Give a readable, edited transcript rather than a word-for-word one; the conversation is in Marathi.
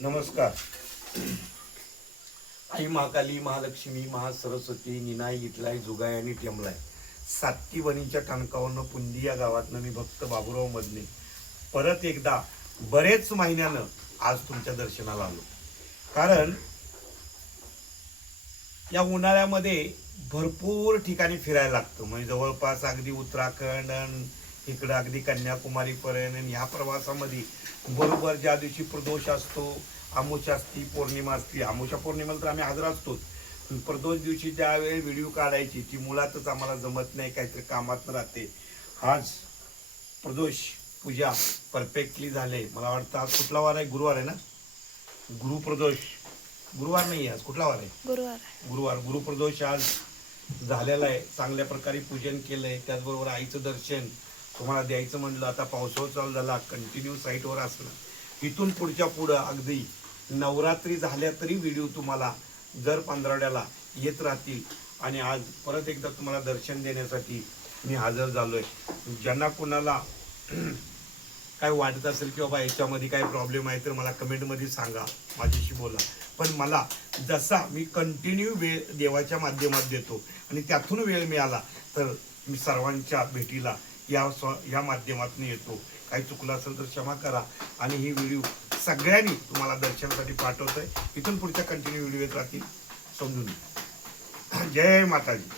नमस्कार. आई महाकाली, महालक्ष्मी, महासरस्वती, निनाई, इटलाय, जुगाय आणि टेमलाय, सातती बनींच्या टणकावरनं पुंदी या गावातनं मी भक्त बाबूराव मदने परत एकदा बरेच महिन्यानं आज तुमच्या दर्शनाला आलो. कारण या उन्हाळ्यामध्ये भरपूर ठिकाणी फिरायला लागतं. म्हणजे जवळपास अगदी उत्तराखंड आणि इकडं अगदी कन्याकुमारीपर्यंत. आणि ह्या प्रवासामध्ये बरोबर ज्या दिवशी प्रदोष असतो, अमावस्या असती, पौर्णिमा असती. अमावस्या पौर्णिमेला तर आम्ही हजर असतोच. प्रदोष दिवशी ज्यावेळी व्हिडिओ काढायची ती मुळातच आम्हाला जमत नाही, काहीतरी कामात राहते. आज प्रदोष पूजा परफेक्टली झाले. मला वाटतं आज कुठला वार आहे? गुरुवार आहे ना? गुरुप्रदोष गुरुवार नाही, आज कुठला वार आहे? गुरुवार. गुरुप्रदोष आज झालेला आहे. चांगल्या प्रकारे पूजन केलंय. त्याचबरोबर आईचं दर्शन तुम्हाला द्यायचं म्हणलं. आता पावसाळा चालू झाला, कंटिन्यू साईटवर असणं. इथून पुढच्या पुढं अगदी नवरात्री झाल्या तरी व्हिडिओ तुम्हाला दर 15 येत राहतील. आणि आज परत एकदा तुम्हाला दर्शन देण्यासाठी मी हजर झालोय. ज्यांना कोणाला काय वाटत असेल की बाबा याच्यामध्ये काय प्रॉब्लेम आहे तर मला कमेंटमध्ये सांगा, माझ्याशी बोला. पण मला जसा मी कंटिन्यू वेळ देवाच्या माध्यमात देतो आणि त्यातून वेळ मिळाला तर मी सर्वांच्या भेटीला या माध्यमातून येतो. काही चुकलं असेल तर क्षमा करा. आणि ही व्हिडिओ सगळ्यांनी तुम्हाला दर्शनासाठी पाठवतोय. इथून पुढच्या कंटिन्यू व्हिडिओ येत राहतील, समजून घ्या. जय माताजी.